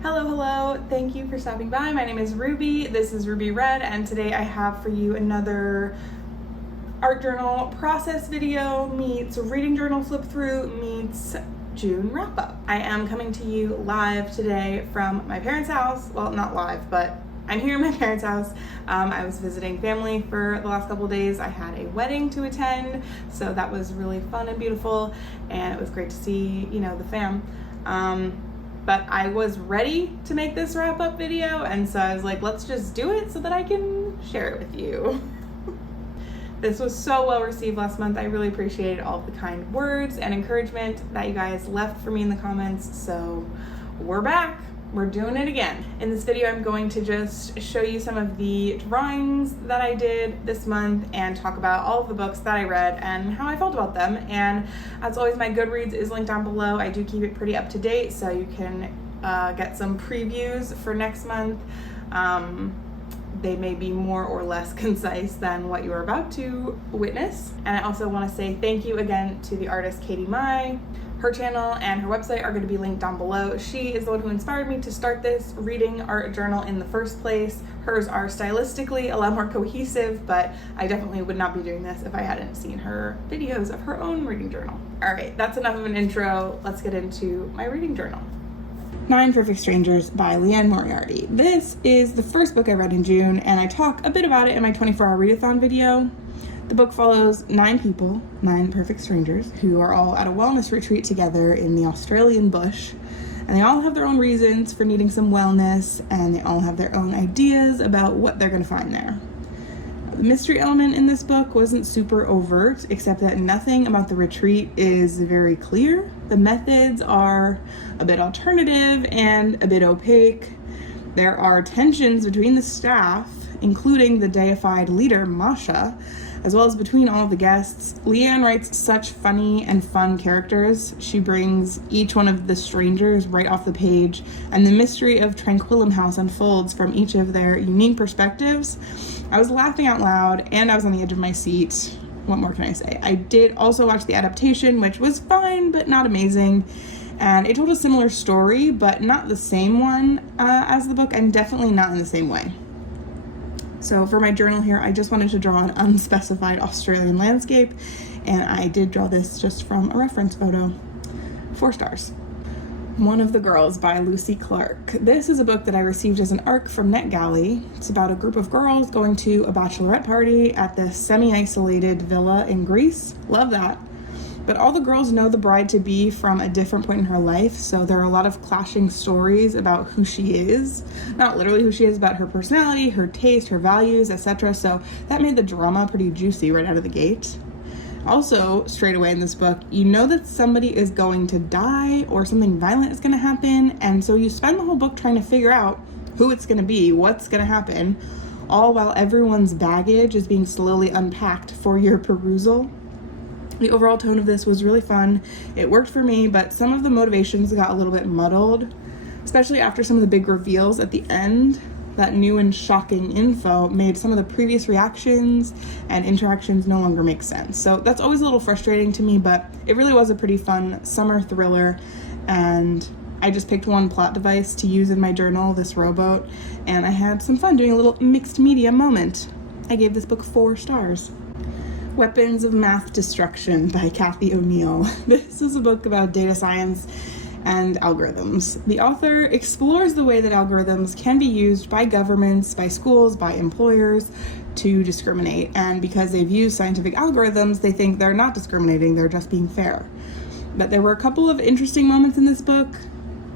Hello, thank you for stopping by. My name is Ruby, this is Ruby Red, and today I have for you another art journal process video meets reading journal flip through meets June wrap up. I am coming to you live today from my parents' house. Well, not live, but I'm here in my parents' house. I was visiting family for the last couple of days. I had a wedding to attend, so that was really fun and beautiful, and it was great to see, the fam. But I was ready to make this wrap up video, and so I was like, let's just do it so that I can share it with you. This was so well received last month. I really appreciated all of the kind words and encouragement that you guys left for me in the comments, so we're back. We're doing it again. In this video, I'm going to just show you some of the drawings that I did this month and talk about all of the books that I read and how I felt about them. And as always, my Goodreads is linked down below. I do keep it pretty up to date, so you can get some previews for next month. They may be more or less concise than what you are about to witness. And I also want to say thank you again to the artist Katie Mai. Her channel and her website are going to be linked down below. She is the one who inspired me to start this reading art journal in the first place. Hers are stylistically a lot more cohesive, but I definitely would not be doing this if I hadn't seen her videos of her own reading journal. All right, that's enough of an intro. Let's get into my reading journal. 9 Perfect Strangers by Leanne Moriarty. This is the first book I read in June, and I talk a bit about it in my 24-hour readathon video. The book follows 9 people, 9 perfect strangers, who are all at a wellness retreat together in the Australian bush. And they all have their own reasons for needing some wellness, and they all have their own ideas about what they're going to find there. The mystery element in this book wasn't super overt, except that nothing about the retreat is very clear. The methods are a bit alternative and a bit opaque. There are tensions between the staff, including the deified leader, Masha, as well as between all of the guests. Leanne writes such funny and fun characters. She brings each one of the strangers right off the page, and the mystery of Tranquillum House unfolds from each of their unique perspectives. I was laughing out loud, and I was on the edge of my seat. What more can I say? I did also watch the adaptation, which was fine, but not amazing. And it told a similar story, but not the same one as the book, and definitely not in the same way. So for my journal here, I just wanted to draw an unspecified Australian landscape, and I did draw this just from a reference photo. 4 stars. One of the Girls by Lucy Clark. This is a book that I received as an ARC from NetGalley. It's about a group of girls going to a bachelorette party at this semi-isolated villa in Greece. Love that. But all the girls know the bride-to-be from a different point in her life, so there are a lot of clashing stories about who she is. Not literally who she is, about her personality, her taste, her values, etc. So that made the drama pretty juicy right out of the gate. Also, straight away in this book, you know that somebody is going to die or something violent is going to happen, and so you spend the whole book trying to figure out who it's going to be, what's going to happen, all while everyone's baggage is being slowly unpacked for your perusal. The overall tone of this was really fun. It worked for me, but some of the motivations got a little bit muddled, especially after some of the big reveals at the end. That new and shocking info made some of the previous reactions and interactions no longer make sense. So that's always a little frustrating to me, but it really was a pretty fun summer thriller, and I just picked one plot device to use in my journal, this rowboat, and I had some fun doing a little mixed media moment. I gave this book 4 stars. Weapons of Math Destruction by Kathy O'Neill. This is a book about data science and algorithms. The author explores the way that algorithms can be used by governments, by schools, by employers to discriminate. And because they've used scientific algorithms, they think they're not discriminating, they're just being fair. But there were a couple of interesting moments in this book,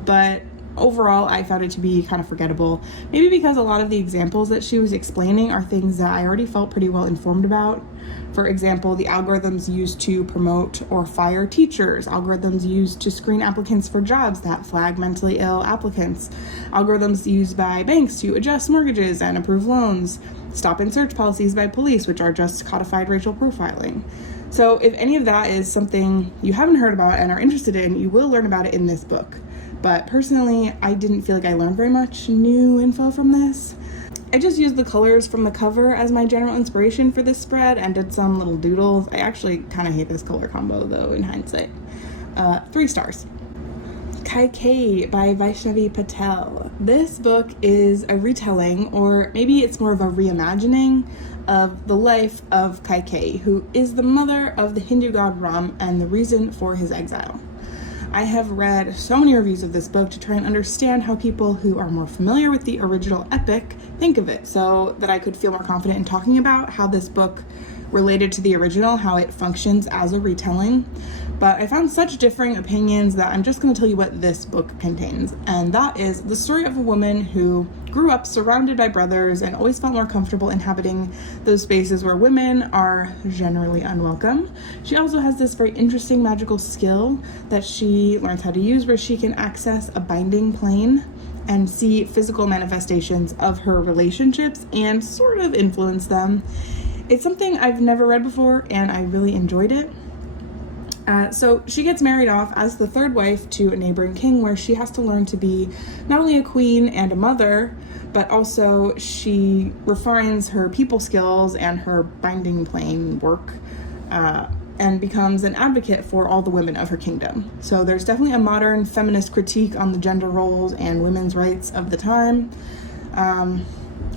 but overall, I found it to be kind of forgettable. Maybe because a lot of the examples that she was explaining are things that I already felt pretty well informed about. For example, the algorithms used to promote or fire teachers, algorithms used to screen applicants for jobs that flag mentally ill applicants, algorithms used by banks to adjust mortgages and approve loans, stop and search policies by police, which are just codified racial profiling. So if any of that is something you haven't heard about and are interested in, you will learn about it in this book. But personally, I didn't feel like I learned very much new info from this. I just used the colors from the cover as my general inspiration for this spread and did some little doodles. I actually kind of hate this color combo though in hindsight. 3 stars. Kaik by Vaishnavi Patel. This book is a retelling, or maybe it's more of a reimagining, of the life of Kaik, who is the mother of the Hindu god Ram and the reason for his exile. I have read so many reviews of this book to try and understand how people who are more familiar with the original epic think of it, so that I could feel more confident in talking about how this book related to the original, how it functions as a retelling. But I found such differing opinions that I'm just going to tell you what this book contains. And that is the story of a woman who grew up surrounded by brothers and always felt more comfortable inhabiting those spaces where women are generally unwelcome. She also has this very interesting magical skill that she learns how to use, where she can access a binding plane and see physical manifestations of her relationships and sort of influence them. It's something I've never read before, and I really enjoyed it. So she gets married off as the third wife to a neighboring king, where she has to learn to be not only a queen and a mother, but also she refines her people skills and her binding plane work, and becomes an advocate for all the women of her kingdom. So there's definitely a modern feminist critique on the gender roles and women's rights of the time.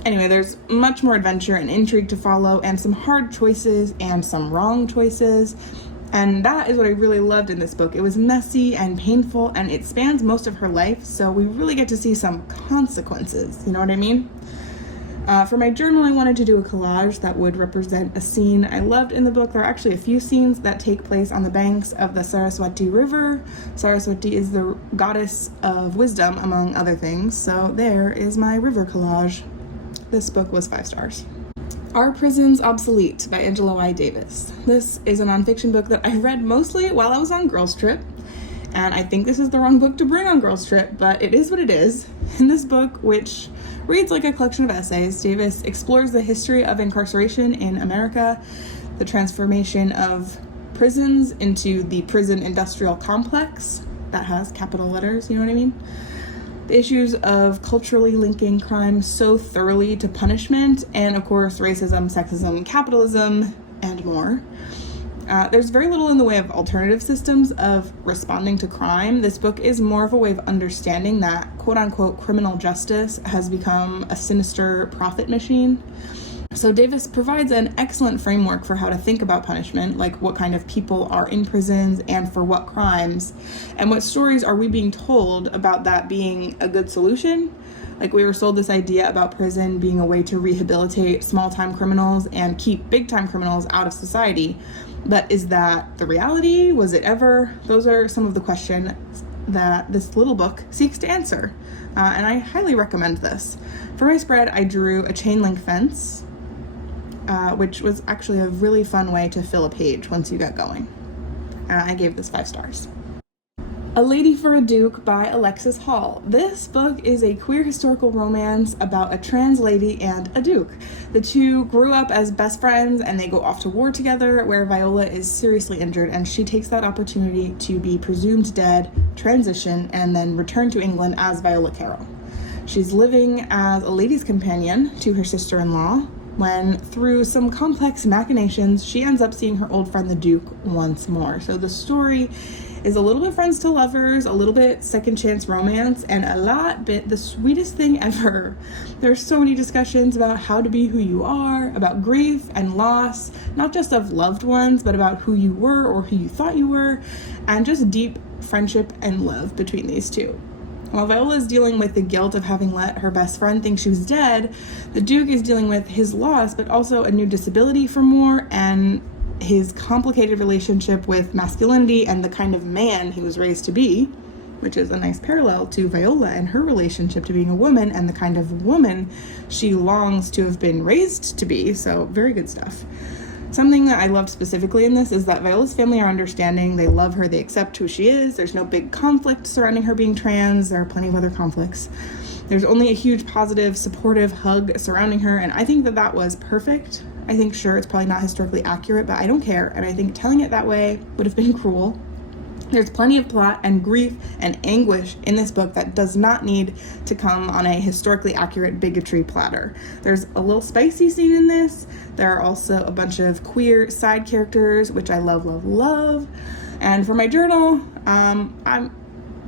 Anyway, there's much more adventure and intrigue to follow, and some hard choices and some wrong choices. And that is what I really loved in this book. It was messy and painful, and it spans most of her life, so we really get to see some consequences, you know what I mean? For my journal, I wanted to do a collage that would represent a scene I loved in the book. There are actually a few scenes that take place on the banks of the Saraswati River. Saraswati is the goddess of wisdom, among other things, so there is my river collage. This book was 5 stars. Are Prisons Obsolete by Angela Y. Davis. This is a nonfiction book that I read mostly while I was on girls' trip, and I think this is the wrong book to bring on girls' trip, but it is what it is. In this book, which reads like a collection of essays, Davis explores the history of incarceration in America, the transformation of prisons into the prison industrial complex that has capital letters, you know what I mean? The issues of culturally linking crime so thoroughly to punishment, and of course racism, sexism, capitalism, and more. There's very little in the way of alternative systems of responding to crime. This book is more of a way of understanding that quote-unquote criminal justice has become a sinister profit machine. So Davis provides an excellent framework for how to think about punishment, like what kind of people are in prisons and for what crimes, and what stories are we being told about that being a good solution. Like, we were sold this idea about prison being a way to rehabilitate small-time criminals and keep big-time criminals out of society. But is that the reality? Was it ever? Those are some of the questions that this little book seeks to answer. And I highly recommend this. For my spread, I drew a chain link fence, which was actually a really fun way to fill a page once you got going. I gave this 5 stars. A Lady for a Duke by Alexis Hall. This book is a queer historical romance about a trans lady and a duke. The two grew up as best friends, and they go off to war together, where Viola is seriously injured, and she takes that opportunity to be presumed dead, transition, and then return to England as Viola Carroll. She's living as a lady's companion to her sister-in-law, when through some complex machinations, she ends up seeing her old friend the Duke once more. So the story is a little bit friends to lovers, a little bit second chance romance, and a lot bit the sweetest thing ever. There's so many discussions about how to be who you are, about grief and loss, not just of loved ones, but about who you were or who you thought you were, and just deep friendship and love between these two. While Viola is dealing with the guilt of having let her best friend think she was dead, the Duke is dealing with his loss, but also a new disability from war, and his complicated relationship with masculinity and the kind of man he was raised to be, which is a nice parallel to Viola and her relationship to being a woman and the kind of woman she longs to have been raised to be. So very good stuff. Something that I loved specifically in this is that Viola's family are understanding. They love her. They accept who she is. There's no big conflict surrounding her being trans. There are plenty of other conflicts. There's only a huge positive, supportive hug surrounding her, and I think that that was perfect. I think, sure, it's probably not historically accurate, but I don't care, and I think telling it that way would have been cruel. There's plenty of plot and grief and anguish in this book that does not need to come on a historically accurate bigotry platter. There's a little spicy scene in this. There are also a bunch of queer side characters, which I love, love, love. And for my journal, I'm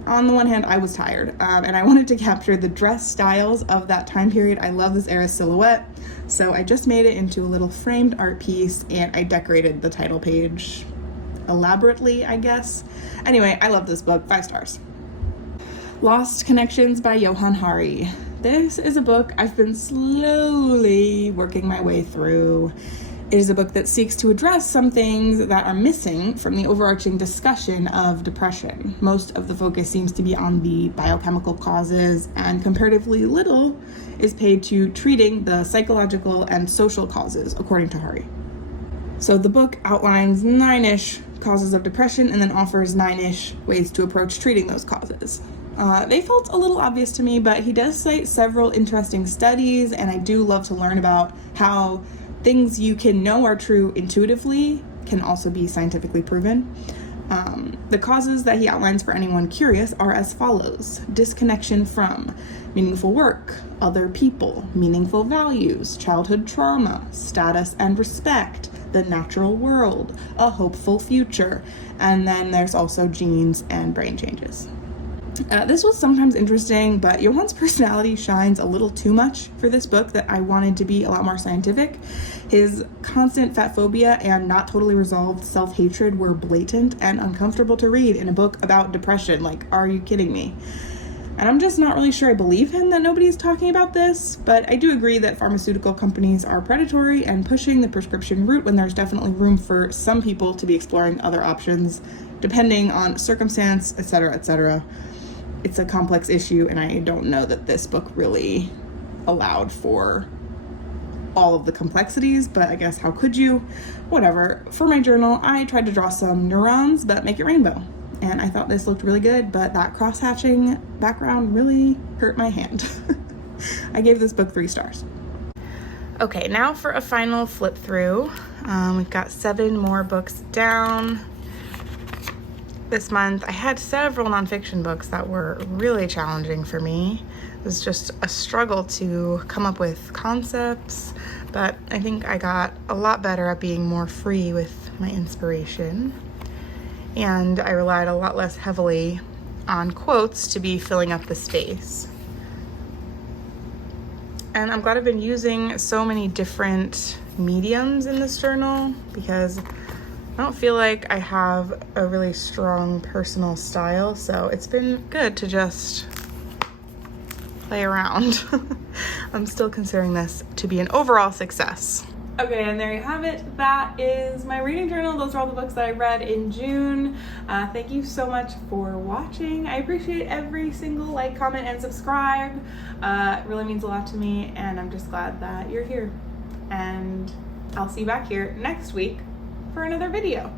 on the one hand, I was tired, and I wanted to capture the dress styles of that time period. I love this era silhouette, so I just made it into a little framed art piece, and I decorated the title page elaborately, I guess. Anyway, I love this book, 5 stars. Lost Connections by Johann Hari. This is a book I've been slowly working my way through. It is a book that seeks to address some things that are missing from the overarching discussion of depression. Most of the focus seems to be on the biochemical causes, and comparatively little is paid to treating the psychological and social causes, according to Hari. So the book outlines 9-ish causes of depression and then offers 9-ish ways to approach treating those causes. They felt a little obvious to me, but he does cite several interesting studies, and I do love to learn about how things you can know are true intuitively can also be scientifically proven. The causes that he outlines for anyone curious are as follows: disconnection from meaningful work, other people, meaningful values, childhood trauma, status and respect, the natural world, a hopeful future, and then there's also genes and brain changes. This was sometimes interesting, but Johann's personality shines a little too much for this book that I wanted to be a lot more scientific. His constant fat phobia and not totally resolved self-hatred were blatant and uncomfortable to read in a book about depression. Like, are you kidding me? And I'm just not really sure I believe him that nobody's talking about this, but I do agree that pharmaceutical companies are predatory and pushing the prescription route when there's definitely room for some people to be exploring other options, depending on circumstance, etc., etc. It's a complex issue, and I don't know that this book really allowed for all of the complexities, but I guess how could you? Whatever. For my journal, I tried to draw some neurons, but make it rainbow. And I thought this looked really good, but that cross-hatching background really hurt my hand. I gave this book 3 stars. Okay, now for a final flip through. We've got 7 more books down. This month, I had several nonfiction books that were really challenging for me. It was just a struggle to come up with concepts, but I think I got a lot better at being more free with my inspiration. And I relied a lot less heavily on quotes to be filling up the space. And I'm glad I've been using so many different mediums in this journal, because I don't feel like I have a really strong personal style, so it's been good to just play around. I'm still considering this to be an overall success. Okay, and there you have it. That is my reading journal. Those are all the books that I read in June. Thank you so much for watching. I appreciate every single like, comment, and subscribe. It really means a lot to me, and I'm just glad that you're here. And I'll see you back here next week for another video.